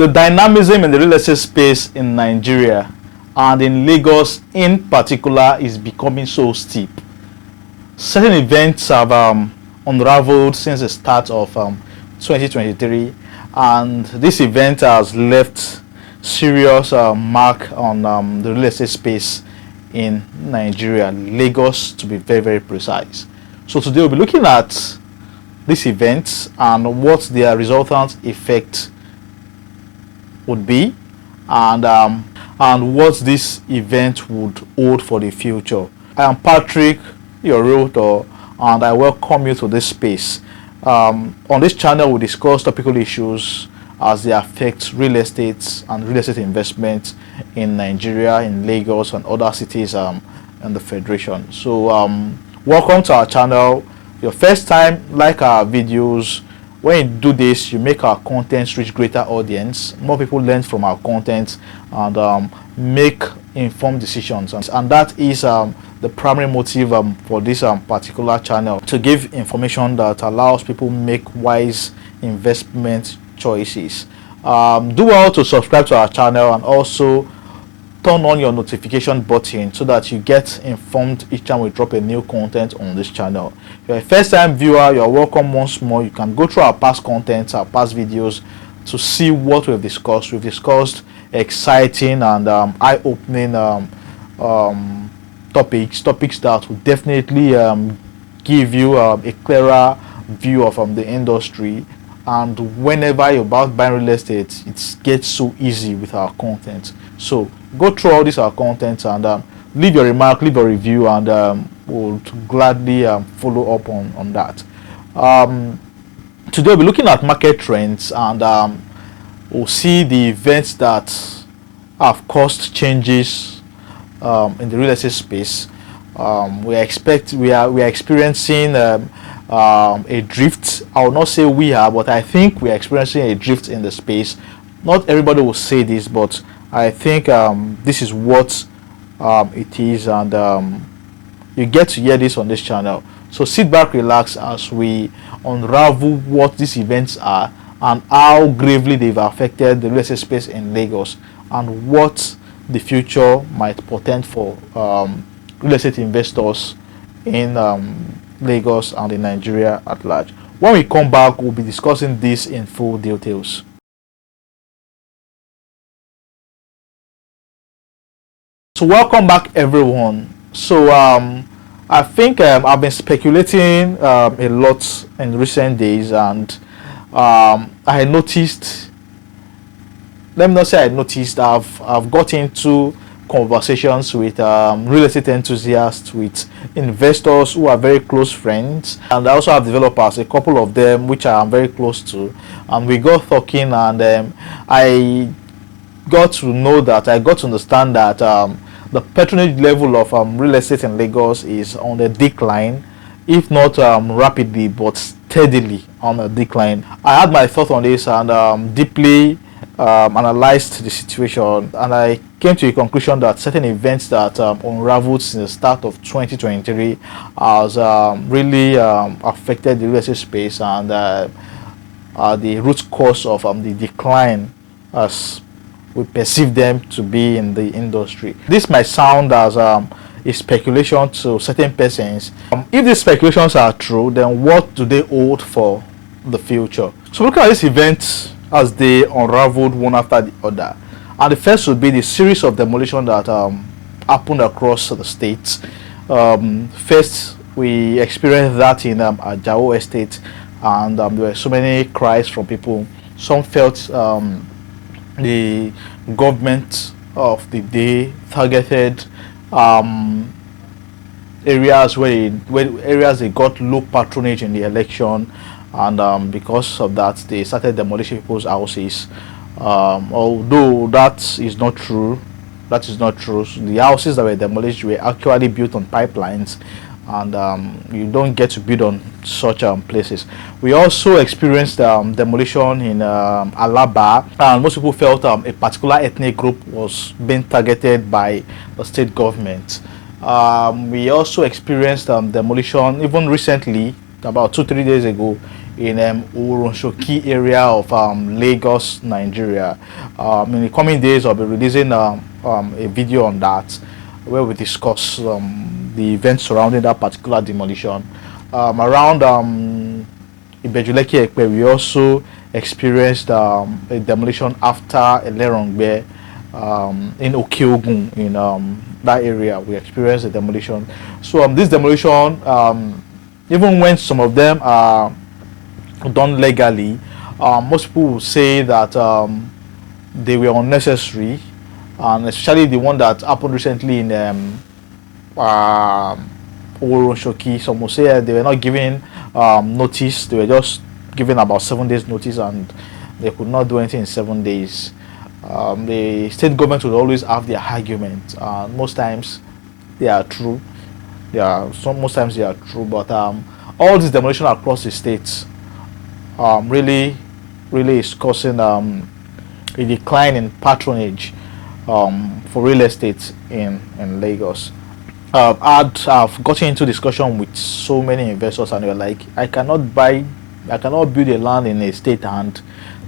The dynamism in the real estate space in Nigeria and in Lagos in particular is becoming so steep. Certain events have unraveled since the start of 2023, and this event has left serious mark on the real estate space in Nigeria, Lagos to be very, very precise. So today we'll be looking at these events and what their resultant effect would be, and what this event would hold for the future. I am Patrick, your realtor, and I welcome you to this space. On this channel we discuss topical issues as they affect real estate and real estate investment in Nigeria, in Lagos and other cities in the Federation. So welcome to our channel. Your first time, like our videos. When you do this, you make our content reach greater audience. More people learn from our content and make informed decisions. And that is the primary motive for this particular channel, to give information that allows people make wise investment choices. Do well to subscribe to our channel and also turn on your notification button so that you get informed each time we drop a new content on this channel. If you're a first time viewer, you're welcome once more. You can go through our past content, our past videos to see what we've discussed. We've discussed exciting and eye-opening topics that will definitely give you a clearer view of the industry. And whenever you're about buying real estate, it gets so easy with our content. So go through all this our content and leave your remark, leave a review, and we'll gladly follow up on that. Today we'll be looking at market trends, and we'll see the events that have caused changes in the real estate space. We are experiencing a drift. I will not say we are, but I think we are experiencing a drift in the space. Not everybody will say this, but I think this is what it is, and you get to hear this on this channel. So sit back, relax as we unravel what these events are and how gravely they've affected the real estate space in Lagos, and what the future might portend for real estate investors in Lagos and in Nigeria at large. When we come back, we'll be discussing this in full details. So welcome back, everyone. So I think I've been speculating a lot in recent days, and I noticed, let me not say I noticed, I've got into conversations with real estate enthusiasts, with investors who are very close friends, and I also have developers, a couple of them which I am very close to, and we got talking, and I got to know that, I got to understand that the patronage level of real estate in Lagos is on the decline, if not rapidly but steadily on a decline. I had my thought on this and deeply analyzed the situation, and I came to a conclusion that certain events that unraveled since the start of 2023 has really affected the real estate space, and the root cause of the decline as we perceive them to be in the industry. This might sound as a speculation to certain persons. If these speculations are true, then what do they hold for the future? So look at these events as they unraveled one after the other. And the first would be the series of demolition that happened across the states. First, we experienced that in Azeode estate, and there were so many cries from people. Some felt the government of the day targeted areas where they got low patronage in the election, and because of that they started demolishing people's houses. Although that is not true. The houses that were demolished were actually built on pipelines, and you don't get to build on such places. We also experienced demolition in Alaba, and most people felt a particular ethnic group was being targeted by the state government. We also experienced demolition even recently, about 2-3 days ago, in Oronshoki area of Lagos, Nigeria. In the coming days, I'll be releasing a video on that where we discuss the events surrounding that particular demolition. Around Ibeju-Lekki, we also experienced a demolition after Elerongbe in Ogun in that area. We experienced a demolition. So this demolition, even when some of them are done legally, most people will say that they were unnecessary, and especially the one that happened recently in Oronshoki. Some will say they were not given notice. They were just given about 7 days notice, and they could not do anything in 7 days. The state government will always have their argument. Most times they are true. Most times they are true, but all this demolition across the states really is causing a decline in patronage for real estate in Lagos. I've gotten into discussion with so many investors, and they're like, I cannot build a land in a state and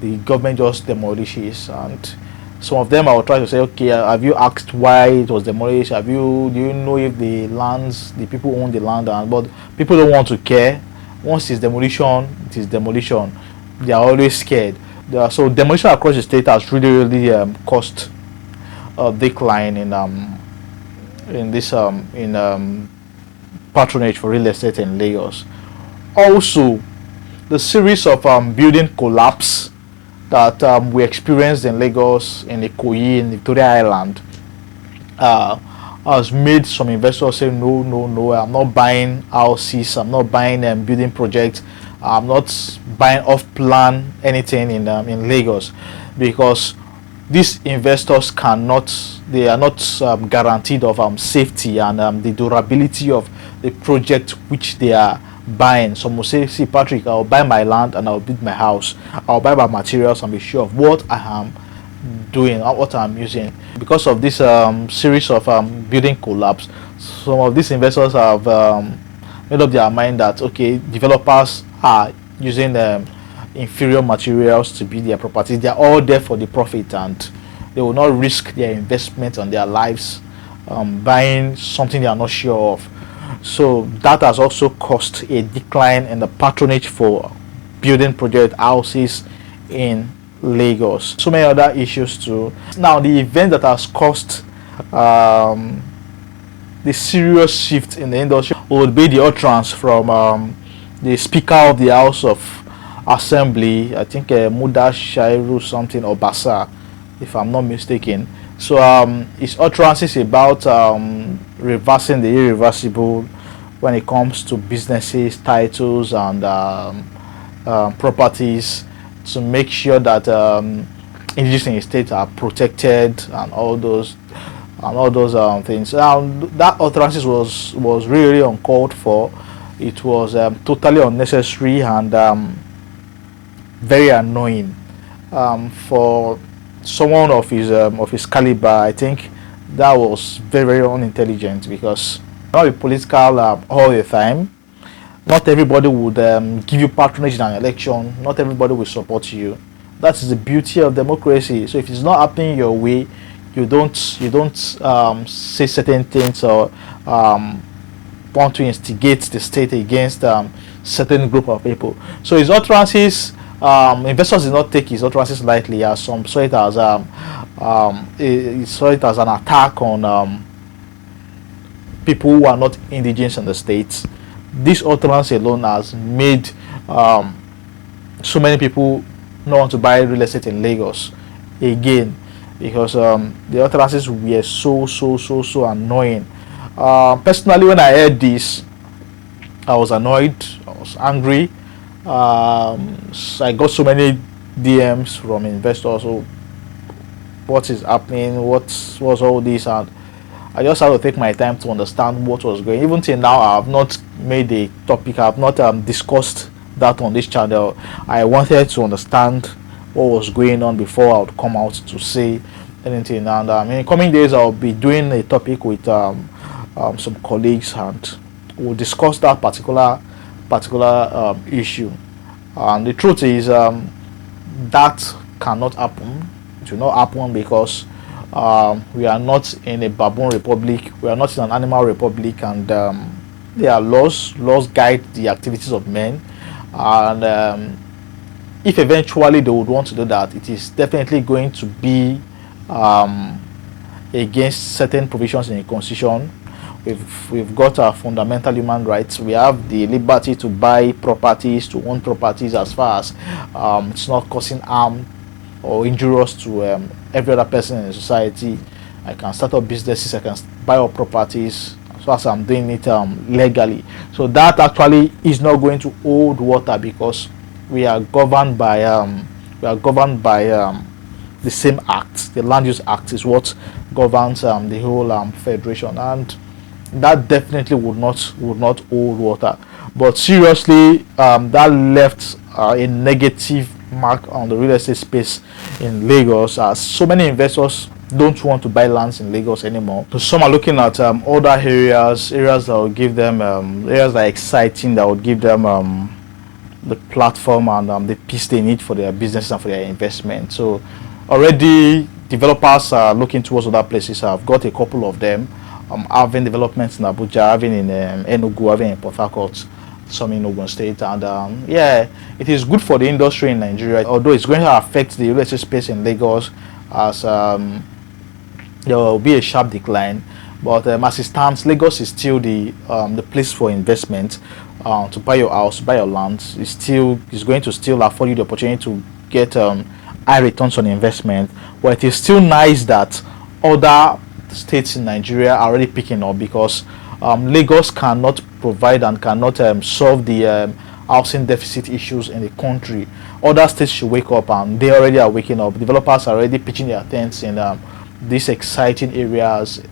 the government just demolishes. And some of them I will try to say, okay, have you asked why it was demolished? Do you know if the people own the land? But people don't want to care. Once it's demolition, it is demolition. They are always scared. So demolition across the state has really caused a decline in patronage for real estate in Lagos. Also, the series of building collapse that we experienced in Lagos, in Ikoyi, in Victoria Island, has made some investors say, no, I'm not buying houses, I'm not buying building projects, I'm not buying off-plan anything in Lagos, because these investors are not guaranteed of safety and the durability of the project which they are buying. Some will say, see Patrick, I'll buy my land and I'll build my house, I'll buy my materials and be sure of what I am doing, what I'm using. Because of this series of building collapse, some of these investors have made up their mind that, okay, developers are using inferior materials to build their properties. They are all there for the profit, and they will not risk their investment on their lives buying something they are not sure of. So that has also caused a decline in the patronage for building project houses in Lagos. So many other issues too. Now, the event that has caused the serious shift in the industry would be the utterance from the Speaker of the House of Assembly, I think Muda Shairu something, or Basa, if I'm not mistaken. So his utterances about reversing the irreversible when it comes to businesses, titles, and properties, to make sure that indigenous estates are protected and all those things. That utterances was really uncalled for. It was totally unnecessary and very annoying for someone of his caliber. I think that was very unintelligent, because not be political all the time. Not everybody would give you patronage in an election. Not everybody will support you. That is the beauty of democracy. So if it's not happening your way, you don't say certain things or want to instigate the state against certain group of people. So his utterances, investors did not take his utterances lightly, as some saw it as an attack on people who are not indigenous in the states. This utterance alone has made so many people not want to buy real estate in Lagos again, because the utterances were so annoying. Personally, when I heard this, I was annoyed, I was angry. I got so many DMs from investors. So what is happening? What's all this? And I just had to take my time to understand what was going. Even till now, I have not made a topic. I have not discussed that on this channel. I wanted to understand what was going on before I would come out to say anything. And in coming days, I'll be doing a topic with some colleagues, and we'll discuss that particular issue. And the truth is, that cannot happen. It will not happen because we are not in a baboon republic. We are not in an animal republic, and there are laws. Laws guide the activities of men, and if eventually they would want to do that, it is definitely going to be um, against certain provisions in the constitution. We've got our fundamental human rights. We have the liberty to buy properties, to own properties, as far as it's not causing harm or injurious to every other person in the society. I can start up businesses, I can buy up properties, as far as I'm doing it legally. So that actually is not going to hold water, because we are governed by the same act. The Land Use Act is what governs the whole federation, and that definitely would not hold water. But seriously, that left a negative mark on the real estate space in Lagos, as so many investors don't want to buy lands in Lagos anymore. So some are looking at other areas that will give them areas that are exciting, that would give them the platform and the piece they need for their business and for their investment. So already developers are looking towards other places. I've got a couple of them, having developments in Abuja, having in Enugu, having in Port Harcourt, some in Ogun State, and yeah, it is good for the industry in Nigeria, although it's going to affect the real estate space in Lagos, as there will be a sharp decline. But as it stands, Lagos is still the place for investment. To buy your house, buy your land, is going to still afford you the opportunity to get high returns on investment. But it is still nice that other states in Nigeria are already picking up, because Lagos cannot provide and cannot solve the housing deficit issues in the country. Other states should wake up, and they already are waking up. Developers are already pitching their tents in these exciting areas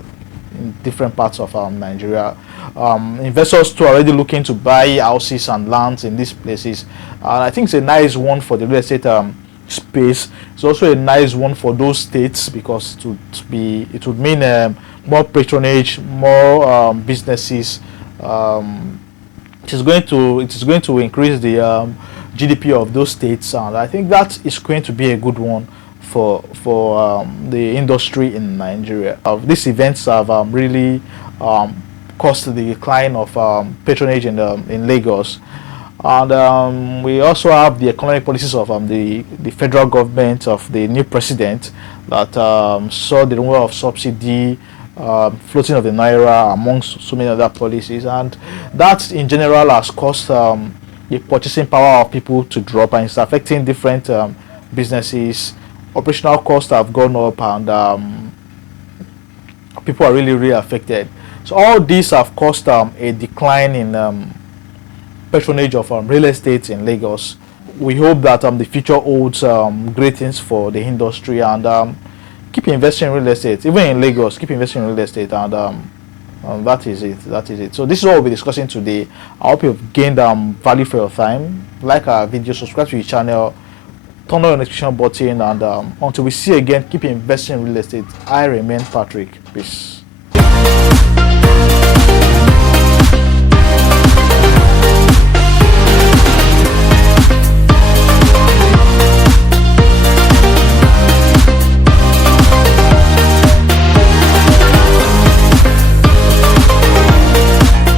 in different parts of Nigeria. Investors too are already looking to buy houses and lands in these places. I think it's a nice one for the real estate space. It's also a nice one for those states, because it would mean more patronage, more businesses. It is going to increase the GDP of those states, and I think that is going to be a good one for the industry in Nigeria. These events have really caused the decline of patronage in Lagos. And we also have the economic policies of the federal government, of the new president, that saw the removal of subsidy, floating of the naira, amongst so many other policies, and that in general has caused the purchasing power of people to drop, and it's affecting different businesses. Operational costs have gone up, and people are really affected. So all these have caused a decline in patronage of real estate in Lagos. We hope that the future holds great things for the industry, and keep investing in real estate. Even in Lagos, keep investing in real estate, and that is it. So this is what we'll be discussing today. I hope you've gained value for your time. Like our video, subscribe to the channel, turn on the notification button, and until we see you again, keep investing in real estate. I remain Patrick. Peace.